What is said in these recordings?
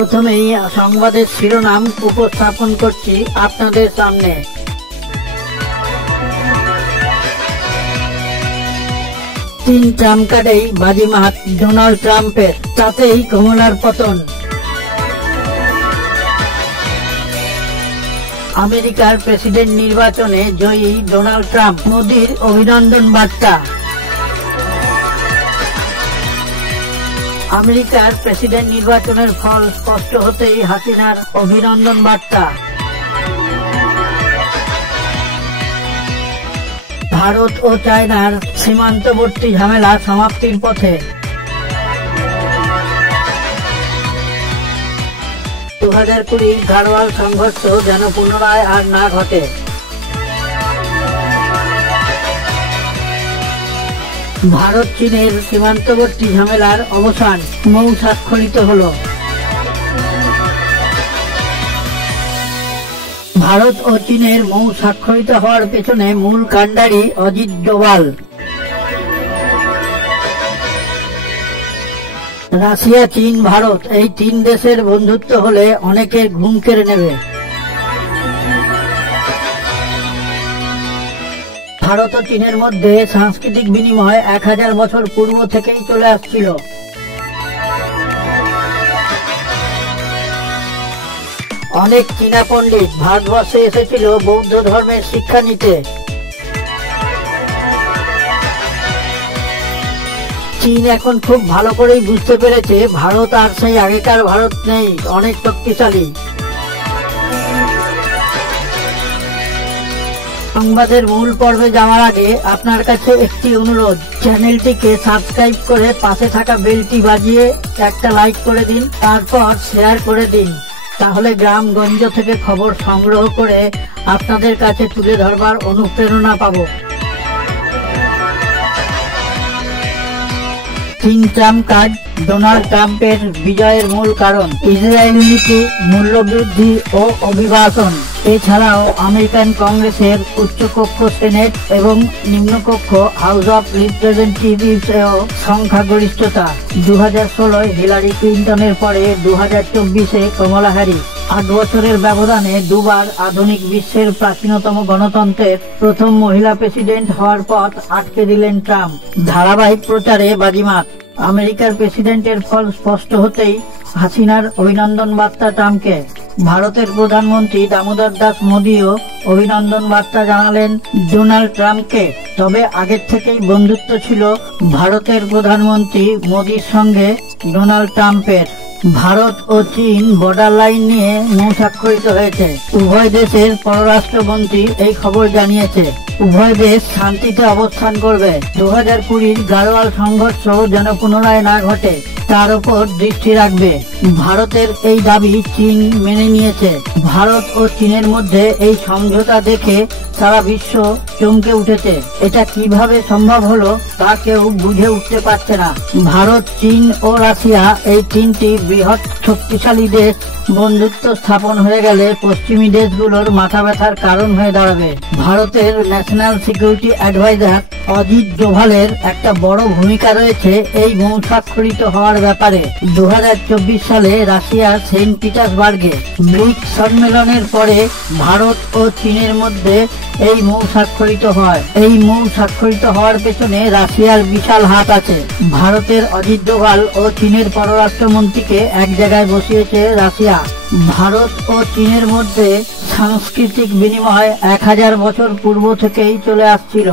প্রথমেই সংবাদের শিরোনাম উপস্থাপন করছি আপনাদের সামনে। তিন ট্রাম্প কার্ডেই বাজিমাত ডোনাল্ড ট্রাম্পের, তাতেই কমলার পতন। আমেরিকার প্রেসিডেন্ট নির্বাচনে জয়ী ডোনাল্ড ট্রাম্প, মোদির অভিনন্দন বার্তা। আমেরিকার প্রেসিডেন্ট নির্বাচনের ফল স্পষ্ট হতেই হাসিনার অভিনন্দন বার্তা। ভারত ও চায়নার সীমান্তবর্তী ঝামেলা সমাপ্তির পথে। 2020 গাড়োয়াল সংঘর্ষ যেন পুনরায় আর না ঘটে। ভারত চীনের সীমান্তবর্তী ঝামেলার অবসান মৌ স্বাক্ষরিত হল। ভারত ও চীনের মৌ স্বাক্ষরিত হওয়ার পেছনে মূল কাণ্ডারি অজিত ডোভাল। রাশিয়া, চীন, ভারত এই তিন দেশের বন্ধুত্ব হলে অনেকের ঘুম কেড়ে নেবে। ভারত ও চীনের মধ্যে সাংস্কৃতিক বিনিময় 1000 বছর পূর্ব থেকেই চলে আসছিল। অনেক চীনা পণ্ডিত ভারতবর্ষে এসেছিল বৌদ্ধ ধর্মের শিক্ষা নিতে। চীন এখন খুব ভালো করেই বুঝতে পেরেছে ভারত আর সেই আগেকার ভারত নেই, অনেক শক্তিশালী। সংবাদের মূল পর্বে যাওয়ার আগে আপনার কাছে একটি অনুরোধ, চ্যানেলটিকে সাবস্ক্রাইব করে পাশে থাকা বেলটি বাজিয়ে একটা লাইক করে দিন, তারপর শেয়ার করে দিন। তাহলে গ্রামগঞ্জ থেকে খবর সংগ্রহ করে আপনাদের কাছে তুলে ধরবার অনুপ্রেরণা পাবো। তিন ট্রাম্প কার্ড ডোনাল্ড ট্রাম্পের বিজয়ের মূল কারণ। ইসরায়েল নীতি, মূল্যবৃদ্ধি ও অভিবাসন। এছাড়াও আমেরিকান কংগ্রেসের উচ্চকক্ষ সেনেট এবং নিম্নকক্ষ হাউস অব রিপ্রেজেন্টেটিভস এও সংখ্যাগরিষ্ঠতা। 2016 হিলারি ক্লিন্টনের পরে 2024 কমলা হ্যারিস। 8 বছরের ব্যবধানে দুবার আধুনিক বিশ্বের প্রাচীনতম গণতন্ত্রের প্রথম মহিলা প্রেসিডেন্ট হওয়ার পথ আটকে দিলেন ট্রাম্প। ধারাবাহিক প্রচারে বাজিমাত। আমেরিকার প্রেসিডেন্টের ফল স্পষ্ট হতেই হাসিনার অভিনন্দন বার্তা ট্রাম্পকে। ভারতের প্রধানমন্ত্রী দামোদর দাস মোদিও অভিনন্দন বার্তা জানালেন ডোনাল্ড ট্রাম্পকে। তবে আগের থেকেই বন্ধুত্ব ছিল ভারতের প্রধানমন্ত্রী মোদির সঙ্গে ডোনাল্ড ট্রাম্পের। ভারত ও চীন বর্ডার লাইন নিয়ে মৌ স্বাক্ষরিত হয়েছে। উভয় দেশের পররাষ্ট্রমন্ত্রী এই খবর জানিয়েছে। উভয় দেশ শান্তিতে অবস্থান করবে। 2020 গাড়োয়াল সংঘর্ষ যেন পুনরায় না ঘটে তার উপর দৃষ্টি রাখবে। ভারতের এই দাবি চীন মেনে নিয়েছে। ভারত ও চীনের মধ্যে এই সমঝোতা দেখে সারা বিশ্ব চমকে উঠেছে। এটা কিভাবে সম্ভব হলো তা কেউ বুঝে উঠতে পারছে না। ভারত, চীন ও রাশিয়া এই তিনটি বৃহৎ শক্তিশালী দেশ বন্ধুত্ব স্থাপন হয়ে গেলে পশ্চিমী দেশগুলোর মাথা ব্যথার কারণ হয়ে দাঁড়াবে। ভারতের ন্যাশনাল সিকিউরিটি অ্যাডভাইজার অজিত ডোভালের একটা বড় ভূমিকা রয়েছে এই মৌ স্বাক্ষরিত হওয়ার ব্যাপারে। 2024 সালে রাশিয়ার সেন্ট পিটার্সবার্গে ব্রিক্স সম্মেলনের পরে ভারত ও চীনের মধ্যে এই মৌ স্বাক্ষরিত হয়। এই মৌ স্বাক্ষরিত হওয়ার পেছনে রাশিয়ার বিশাল হাত আছে। ভারতের অজিত ডোভাল ও চীনের পররাষ্ট্রমন্ত্রীকে এক জায়গায় বসিয়েছে রাশিয়া। ভারত ও চীনের মধ্যে সাংস্কৃতিক বিনিময় 1000 বছর পূর্ব থেকেই চলে আসছিল।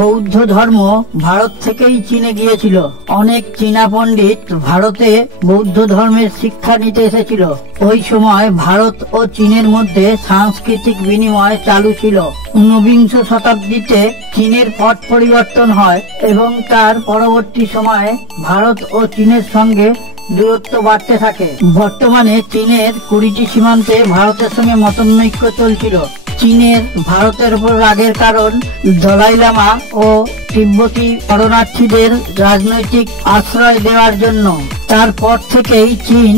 বৌদ্ধ ধর্ম ভারত থেকেই চীনে গিয়েছিল। অনেক চীনা পণ্ডিত ভারতে বৌদ্ধ ধর্মের শিক্ষা নিতে এসেছিল। ওই সময় ভারত ও চীনের মধ্যে সাংস্কৃতিক বিনিময় চালু ছিল। 19 শতাব্দীতে চীনের পট পরিবর্তন হয় এবং তার পরবর্তী সময়ে ভারত ও চীনের সঙ্গে দূরত্ব বাড়তে থাকে। বর্তমানে চীনের 20টি সীমান্তে ভারতের সঙ্গে মতানৈক্য চলছিল। চীনের ভারতের উপর রাগের কারণ দলাই লামা ও তিব্বতী শরণার্থীদের রাজনৈতিক আশ্রয় দেওয়ার জন্য। তারপর থেকেই চীন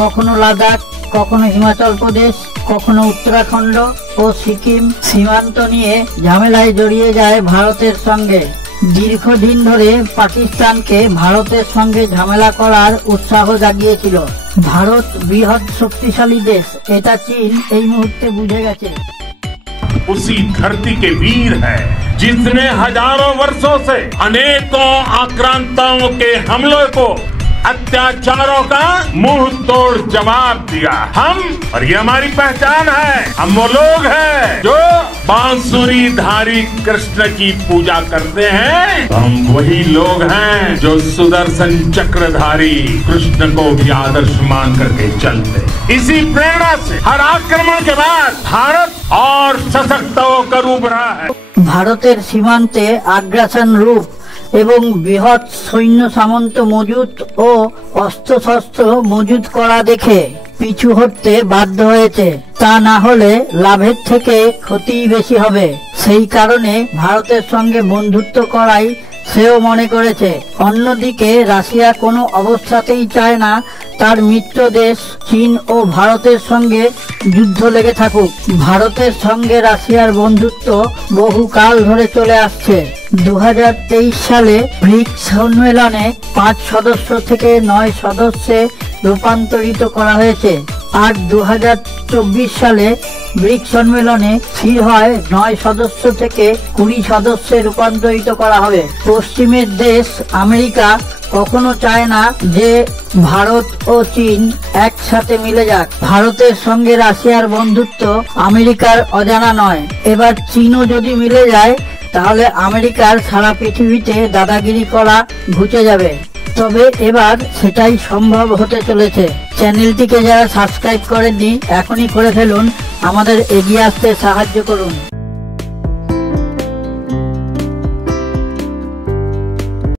কখনো লাদাখ, কখনো হিমাচল প্রদেশ, কখনো উত্তরাখণ্ড ও সিকিম সীমান্ত নিয়ে ঝামেলায় জড়িয়ে যায় ভারতের সঙ্গে। দীর্ঘদিন ধরে পাকিস্তানকে ভারতের সঙ্গে ঝামেলা করার উৎসাহ জাগিয়েছিল। ভারত বৃহৎ শক্তিশালী দেশ, এটা চীন এই মুহূর্তে বুঝে গেছে। उसी धरती के वीर है जिसने हजारों वर्षों से अनेकों आक्रांताओं के हमलों को, अत्याचारों का मुंह तोड़ जवाब दिया। हम, और ये हमारी पहचान है, हम वो लोग हैं जो बांसुरी धारी कृष्ण की पूजा करते हैं। हम वही लोग हैं जो सुदर्शन चक्रधारी कृष्ण को भी आदर्श मान करके चलते। इसी प्रेरणा से हर आक्रमण के बाद भारत और सशक्त होकर उभरा है। ভারতের সীমান্তে আগ্রাসন রূপ এবং বৃহৎ সৈন্য সামন্ত মজুত ও অস্ত্রশস্ত্র মজুত করা দেখে পিছু হটতে বাধ্য হয়েছে। তা না হলে লাভের থেকে ক্ষতিই বেশি হবে। সেই কারণে ভারতের সঙ্গে বন্ধুত্ব করাই সেও মনে করেছে। অন্যদিকে রাশিয়া কোনো অবস্থাতেই চায় না তার মিত্র দেশ চীন ও ভারতের সঙ্গে যুদ্ধ লেগে থাকুক। ভারতের সঙ্গে রাশিয়ার বন্ধুত্ব বহুকাল ধরে চলে আসছে। 2023 সালে ব্রিক্স সম্মেলনে 5 সদস্য থেকে 9 সদস্যে রূপান্তরিত করা হয়েছে। আর 2024 সালে ব্রিক্স সম্মেলনে স্থির হয় 9 সদস্য থেকে 20 সদস্যে রূপান্তরিত করা হবে। পশ্চিমের দেশ আমেরিকা কখনো চায় না যে ভারত ও চীন একসাথে মিলে যাক। ভারতের সঙ্গে রাশিয়ার বন্ধুত্ব আমেরিকার অজানা নয়। এবার চীনও যদি মিলে যায় তাহলে আমেরিকার সারা পৃথিবীতে দাদাগিরি করা ঘুচে যাবে। তবে এবার সেটাই সম্ভব হতে চলেছে। চ্যানেলটিকে যারা সাবস্ক্রাইব করেননি এখনই করে ফেলুন, আমাদের এগিয়ে আসতে সাহায্য করুন।